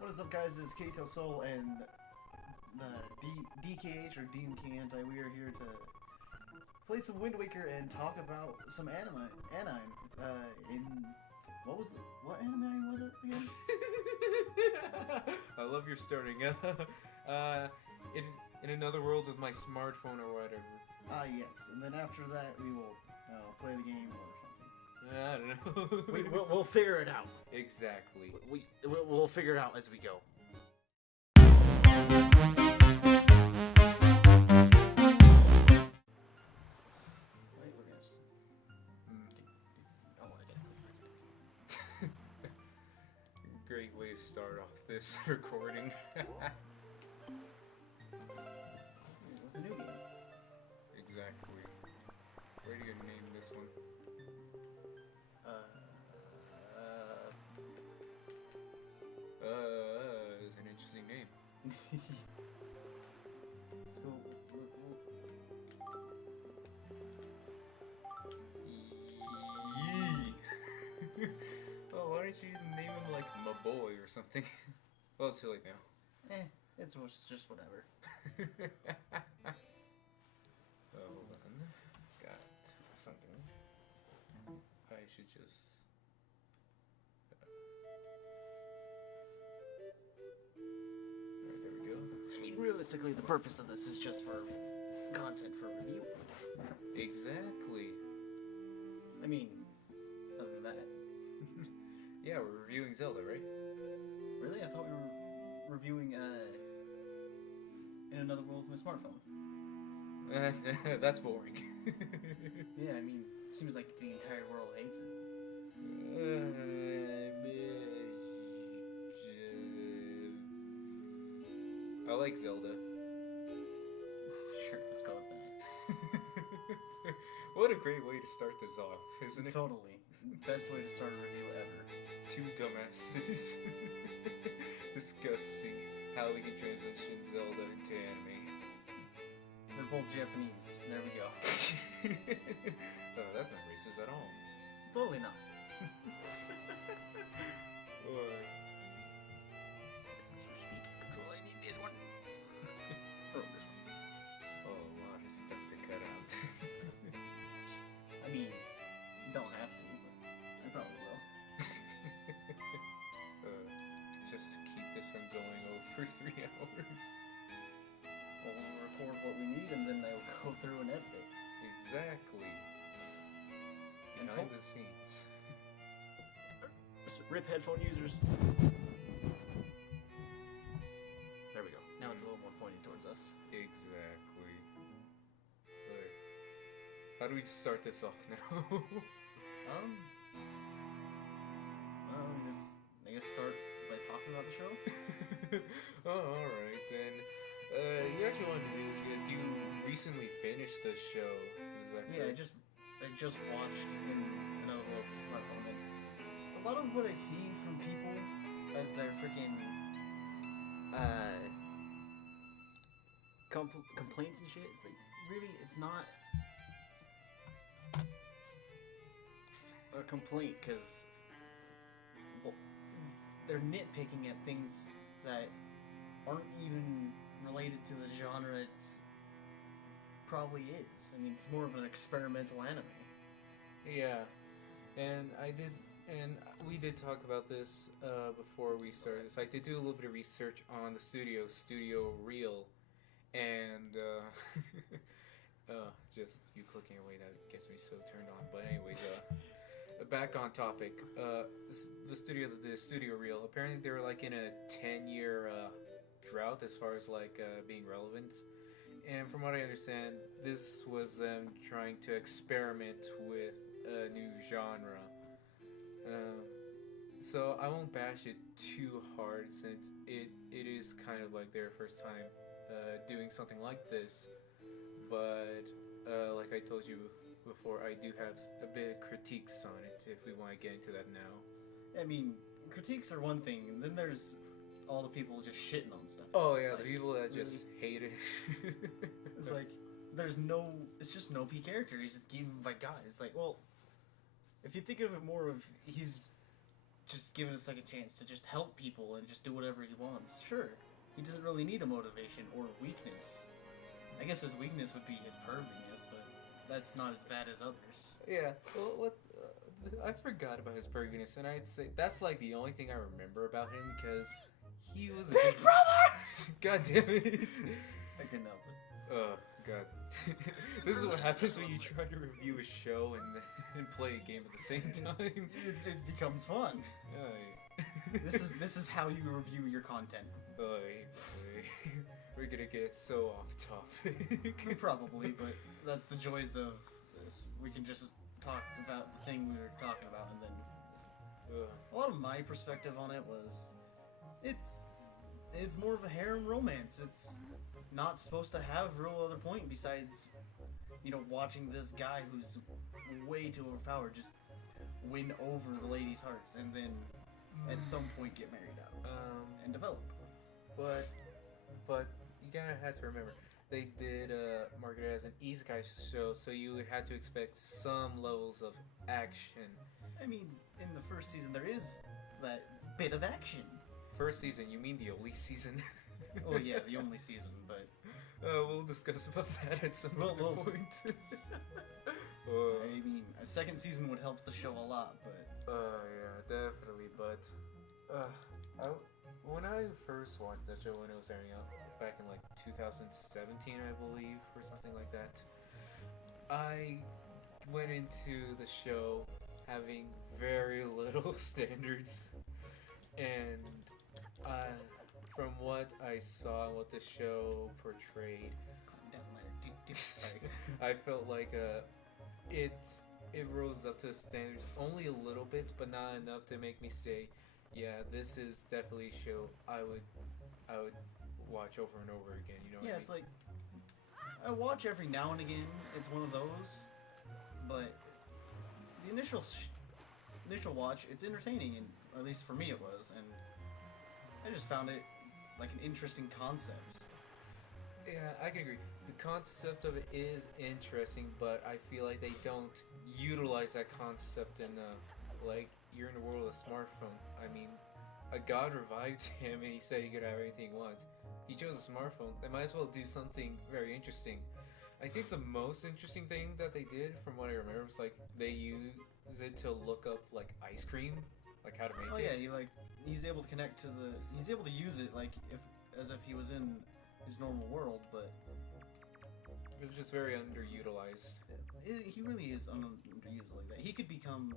What is up, guys? It's Kato Soul and DKH or Dean Kantai. We are here to play some Windwaker and talk about some anime. What anime was it again? I love your starting. In another world with my smartphone or whatever. Yes. And then after that, we will play the game or something. I don't know. We'll figure it out. Exactly. We'll figure it out as we go. Wait, we're gonna. I want to get Great way to start off this recording. with a new game. Exactly. Where do you name this one? Is an interesting name. Let's go. Yee. Oh, why don't you name him like my boy or something? Well, it's too late now. It's just whatever. Hold on. Got something. I should just. Alright, there we go. I mean, realistically, the purpose of this is just for content for review. Exactly. I mean, other than that. Yeah, we're reviewing Zelda, right? Really? I thought we were reviewing, In Another World with my smartphone. That's boring. Yeah, I mean, it seems like the entire world hates it. I like Zelda. Sure, let's go with that. What a great way to start this off, isn't it? Totally. Best way to start a review ever. Two dumbasses discussing how we can transition Zelda into anime. They're both Japanese. There we go. Oh, that's not racist at all. Totally not. I need this one. Oh, this one. Oh, a lot of stuff to cut out. I mean, you don't have to, but I probably will. Just to keep this from going over 3 hours. Well, we'll record what we need and then they'll go through and edit it. Exactly. Behind the scenes. Rip headphone users. There we go. Now it's a little more pointed towards us. Exactly. But how do we start this off now? I guess start by talking about the show. Oh, alright then. You actually wanted to do this because you recently finished the show. Is that Yeah, correct? I just watched In Another World with smartphone. And a lot of what I see from people as their freaking complaints and shit, it's like really, it's not a complaint because they're nitpicking at things that aren't even related to the genre it's probably is. I mean, it's more of an experimental anime. Yeah, and we did talk about this before we started this. I did do a little bit of research on the Studio Real, and just you clicking away, that gets me so turned on. But anyways, back on topic. The Studio Real, apparently they were like in a 10-year drought as far as like being relevant. And from what I understand, this was them trying to experiment with a new genre. So I won't bash it too hard since it is kind of like their first time doing something like this. But like I told you before, I do have a bit of critiques on it if we want to get into that now. I mean, critiques are one thing, and then there's all the people just shitting on stuff. Oh yeah, like, the people that just hate it. It's like, it's just no P character, he's just giving by God. It's like, well, if you think of it more of, he's just give it a second chance to just help people and just do whatever he wants. Sure, he doesn't really need a motivation or a weakness. I guess his weakness would be his perviness, but that's not as bad as others. Yeah. Well, what? I forgot about his perviness, and I'd say that's like the only thing I remember about him because he was a Big Brother! God damn it! I couldn't help it. Oh God. This is what happens when you try to review a show and play a game at the same time. It becomes fun. This is how you review your content. We're gonna get so off topic. Probably, but that's the joys of this. We can just talk about the thing we were talking about, and then a lot of my perspective on it was it's more of a harem romance. It's not supposed to have real other point besides, you know, watching this guy who's way too overpowered just win over the ladies' hearts, and then at some point get married out and develop. But you gotta have to remember they did market it as an isekai show, so you would have to expect some levels of action. I mean, in the first season there is that bit of action. First season? You mean the only season? Oh yeah, the only season, but we'll discuss about that at some other point. I mean, a second season would help the show a lot, but yeah, definitely. But when I first watched that show when it was airing out back in like 2017, I believe, or something like that, I went into the show having very little standards, and from what I saw and what the show portrayed, I felt like it rose up to the standards only a little bit, but not enough to make me say, yeah, this is definitely a show I would watch over and over again. You know? Yeah, it's like I watch every now and again. It's one of those, but it's, the initial watch, it's entertaining, and or at least for me it was, and I just found it like an interesting concept. Yeah, I can agree. The concept of it is interesting, but I feel like they don't utilize that concept enough. Like, you're in the world of smartphone. I mean, a god revived him and he said he could have anything he wants. He chose a smartphone. They might as well do something very interesting. I think the most interesting thing that they did, from what I remember, was like they used it to look up like ice cream, like how to make it. Oh yeah, he's able to connect to he's able to use it like as if he was in his normal world, but it was just very underutilized. He really is underused like that. He could become.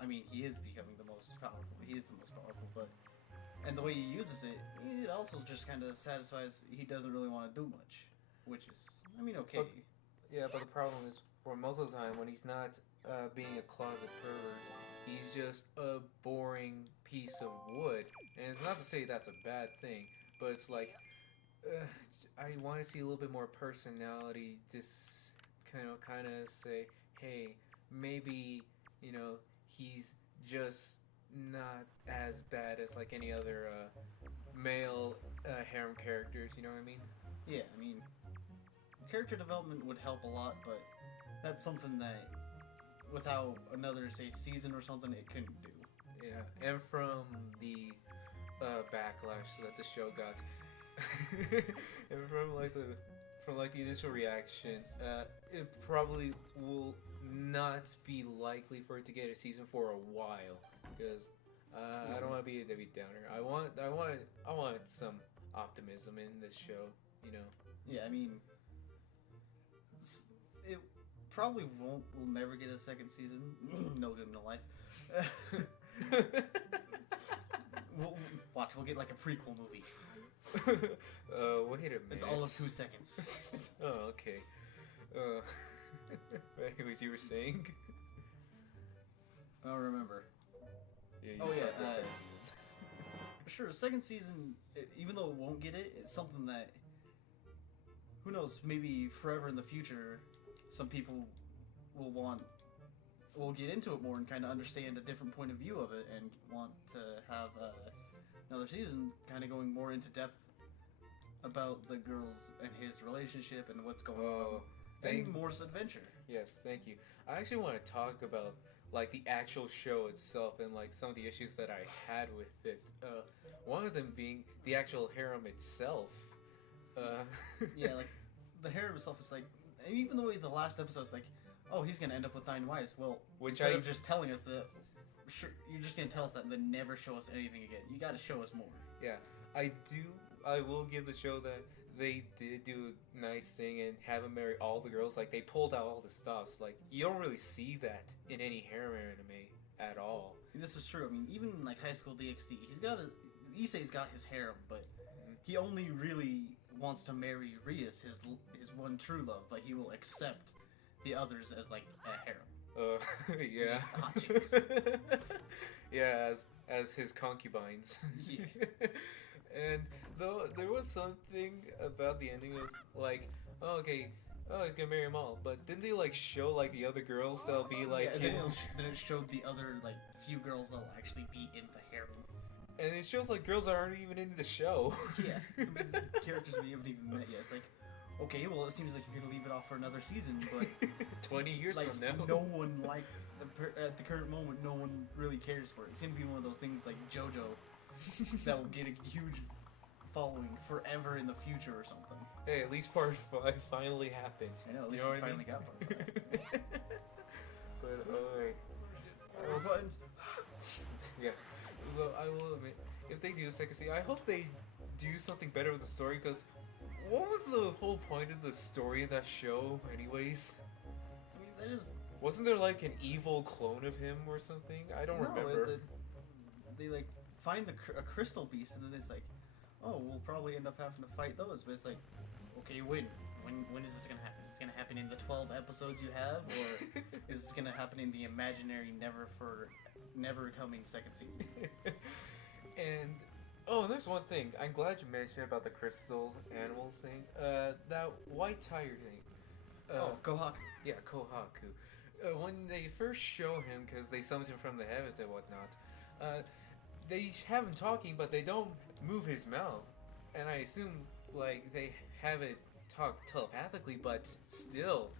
I mean, he is becoming the most powerful. He is the most powerful, but and the way he uses it, it also just kind of satisfies. He doesn't really want to do much, which is, I mean, okay. But the problem is, for most of the time, when he's not being a closet pervert, he's just a boring piece of wood. And it's not to say that's a bad thing, but it's like I want to see a little bit more personality. Just kind of say, hey, maybe he's just not as bad as like any other male harem characters. You know what I mean? Yeah, I mean, character development would help a lot, but that's something that without another, say, season or something, it couldn't do. Yeah, and from the backlash that the show got, and from the initial reaction, it probably will not be likely for it to get a season for a while, because I don't want to be a Debbie Downer. I want some optimism in this show. Yeah, I mean, it probably will never get a second season. No good in the life. We'll get like a prequel movie. Wait a minute. It's all of 2 seconds. Oh, okay. Anyways, you were saying? I don't remember. Yeah, sure, second season, even though it won't get it, it's something that, who knows, maybe forever in the future, some people will get into it more and kind of understand a different point of view of it and want to have another season kind of going more into depth about the girls and his relationship and what's going on. And more adventure. Yes, thank you. I actually want to talk about like the actual show itself and like some of the issues that I had with it. One of them being the actual harem itself. Yeah, like the harem itself is like, even the way the last episode's like, oh, he's gonna end up with 9 wives. Well, instead of just telling us that, sure, you're just gonna tell us that and then never show us anything again. You gotta show us more. Yeah, I will give the show that they did do a nice thing and have him marry all the girls. Like, they pulled out all the stops. Like, you don't really see that in any harem anime at all. This is true. I mean, even in, like, High School DxD, Issei's got his harem, but he only really wants to marry Rias, his one true love, but he will accept the others as, like, a harem. Yeah. Just hot chicks. Yeah, as his concubines. Yeah. And though there was something about the ending was like, oh, okay, oh, he's gonna marry them all, but didn't they like show like the other girls that'll be like? Yeah, then it showed the other like few girls that'll actually be in the harem. And it shows like girls that aren't even in the show. Yeah, characters we haven't even met yet. It's like, okay, well, it seems like you're gonna leave it off for another season, but 20 years like, from now, no one at the current moment, no one really cares for it. It's gonna be one of those things like JoJo that will get a huge following forever in the future or something. Hey, at least part 5 finally happened. I know, at least we finally got part 5. But More buttons. Yeah, though I will admit, if they do a second season, I hope they do something better with the story, because what was the whole point of the story of that show anyways? I mean, that is... Wasn't there like an evil clone of him or something? I don't remember. They like find a crystal beast, and then it's like, oh, we'll probably end up having to fight those. But it's like, okay, when is this gonna happen? Is this gonna happen in the 12 episodes you have, or is this gonna happen in the imaginary never coming second season? And oh, there's one thing. I'm glad you mentioned about the crystal animals thing. That white tiger thing. Kohaku. Yeah, Kohaku. When they first show him, because they summoned him from the heavens and whatnot, they have him talking, but they don't move his mouth. And I assume, like, they have it talk telepathically, but still,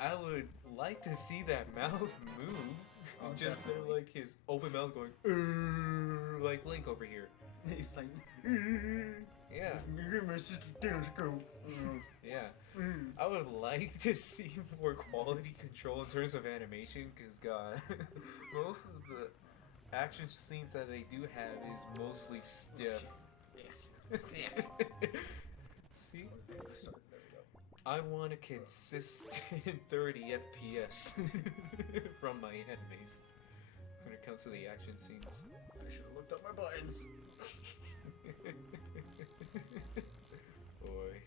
I would like to see that mouth move. Oh, just definitely. like his open mouth going, like Link over here. He's like, Yeah. my sister dance go. Yeah. I would like to see more quality control in terms of animation, because God, most of the action scenes that they do have is mostly stiff. See? I want a consistent 30 FPS from my enemies when it comes to the action scenes. I should have looked up my buttons. Boy.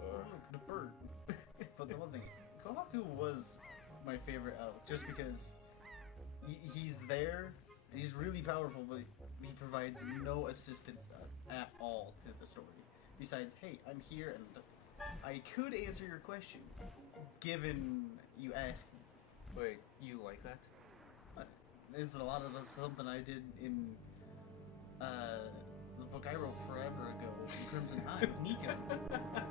Look, the bird. But the one thing, Kohaku was my favorite elk, just because he's there, and he's really powerful, but he provides no assistance at all to the story. Besides, hey, I'm here, and I could answer your question, given you ask me. Wait, you like that? It's a lot of something I did in the book I wrote forever ago, Crimson High, Nico.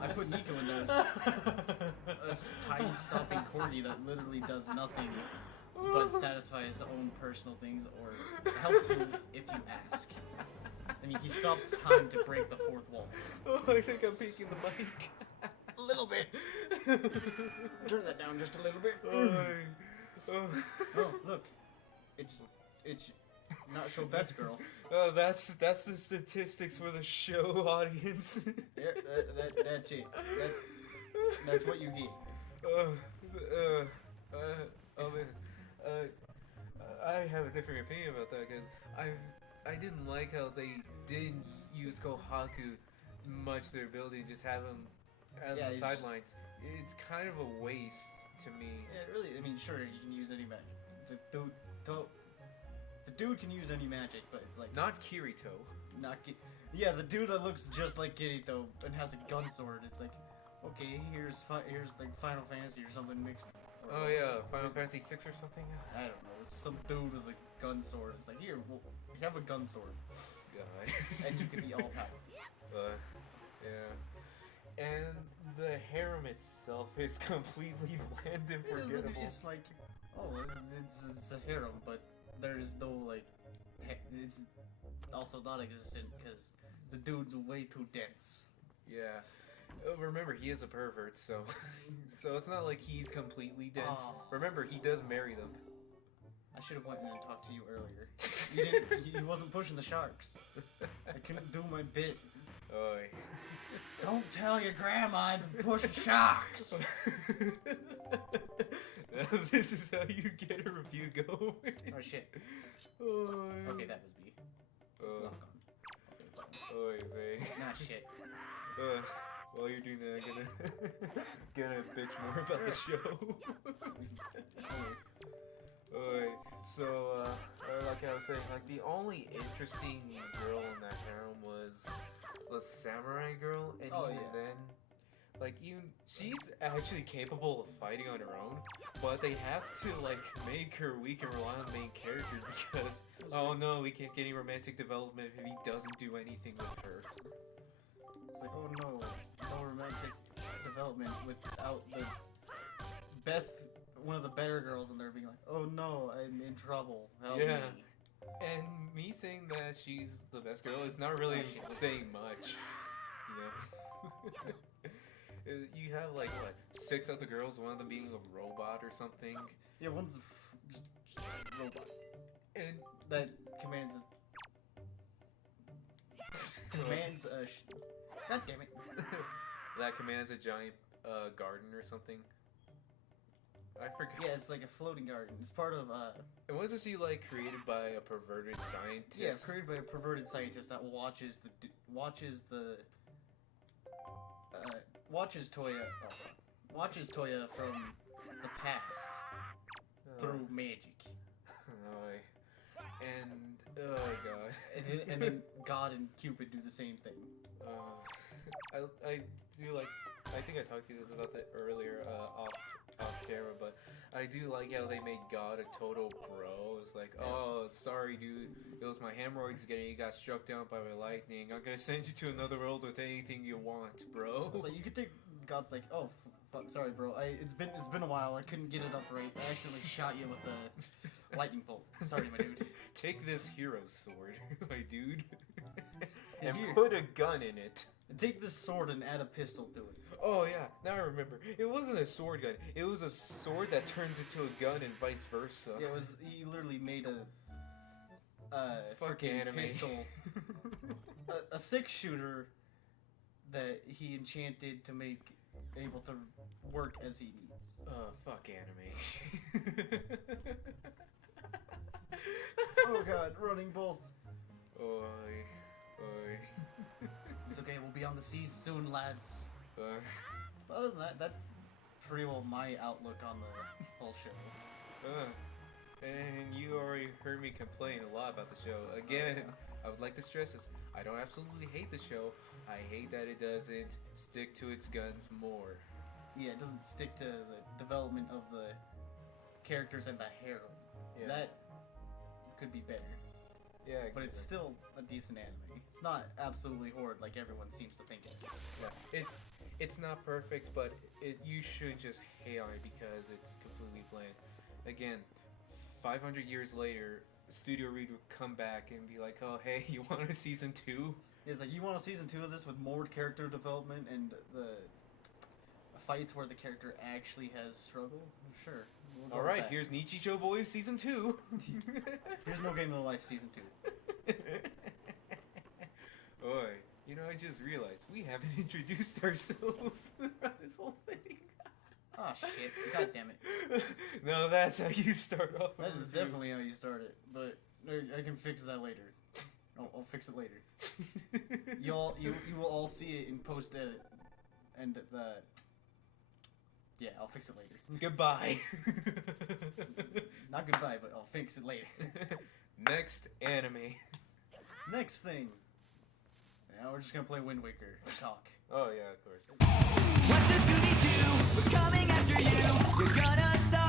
I put Nico in those a time-stopping corgi that literally does nothing but satisfies his own personal things or helps you if you ask. I mean, he stops time to break the fourth wall. Oh, I think I'm peeking the mic. A little bit. Turn that down just a little bit. Oh, look. It's not show best girl. Oh, that's the statistics for the show audience. Yeah, that's it. That's what you get. I have a different opinion about that, because I didn't like how they didn't use Kohaku much to their ability and just have him at the sidelines. It's kind of a waste to me. Yeah, really. I mean, sure, you can use any magic. The dude can use any magic, but it's like not Kirito. Yeah, the dude that looks just like Kirito and has a gun sword. It's like, okay, here's like Final Fantasy or something mixed. Oh yeah, Final Fantasy 6 or something. I don't know. It's some dude with a gun sword. It's like, here, well, you have a gun sword, God. and you can be all powerful. Yeah. And the harem itself is completely bland and forgettable. It's like, oh, it's a harem, but there's no, like, it's also non-existent because the dude's way too dense. Yeah. Remember, he is a pervert, so so it's not like he's completely dense. Oh. Remember, he does marry them. I should have went in and talked to you earlier. He wasn't pushing the sharks. I couldn't do my bit. Oi. Don't tell your grandma I've been pushing sharks. This is how you get a review going. Oh shit. Oi. Okay, that was me. Oh. Oi, babe. Nah, shit. While you're doing that, I'm gonna bitch more about the show. Alright, so, like I was saying, like, the only interesting girl in that harem was the samurai girl, and even then, like, she's actually capable of fighting on her own, but they have to, like, make her weak and rely on the main character because, oh no, we can't get any romantic development if he doesn't do anything with her. It's like, oh no, no romantic development without the one of the better girls in there being like, oh no, I'm in trouble, help me. And me saying that she's the best girl is not really saying much, you know? You have like, what, 6 other girls, one of them being a robot or something? Yeah, one's just a robot. And that commands God damn it. That commands a giant garden or something. I forgot. Yeah, it's like a floating garden. It's part of And wasn't she like created by a perverted scientist? Yeah, created by a perverted scientist that watches Toya from the past through magic. And oh god. and then God and Cupid do the same thing. I do like. I think I talked to you about that earlier off camera, but I do like how they made God a total bro. It's like, oh, sorry, dude, it was my hemorrhoids you got struck down by lightning. I'm gonna send you to another world with anything you want, bro. It's like you could take God's like, oh, fuck, sorry, bro. It's been a while. I couldn't get it up right. I accidentally shot you with the lightning bolt. Sorry, my dude. Take this hero sword, my dude, and put a gun in it. And take this sword and add a pistol to it. Oh yeah, now I remember. It wasn't a sword gun. It was a sword that turns into a gun and vice versa. Yeah, he literally made a fucking anime pistol, a 6-shooter that he enchanted to make able to work as he needs. Oh, fuck anime. Oh god, running both. Oi. It's okay, we'll be on the seas soon, lads. Other than that, that's pretty well my outlook on the whole show. And you already heard me complain a lot about the show. Again, I would like to stress this. I don't absolutely hate the show. I hate that it doesn't stick to its guns more. Yeah, it doesn't stick to the development of the characters and the harem. Yeah. That could be better. Yeah, exactly. But it's still a decent anime. It's not absolutely horrid like everyone seems to think it is. Yeah, it's not perfect, but you should just hate on it because it's completely bland. Again, 500 years later, Studio Reed would come back and be like, oh, hey, you want a season 2? It's like, you want a season 2 of this with more character development and the fights where the character actually has struggle? Sure. We'll Alright, here's Nichijou Boys season 2. Here's No Game No Life season 2. Oi, you know, I just realized we haven't introduced ourselves throughout this whole thing. Oh shit, god damn it. No, that's how you start off. That is definitely how you start it, but I can fix that later. I'll fix it later. You will all see it in post edit, and yeah, I'll fix it later. Goodbye. Not goodbye, but I'll fix it later. Next anime. Next thing. Now we're just gonna play Wind Waker and talk. Oh yeah, of course. What's the Scooby-Doo? We're coming after you. You're gonna solve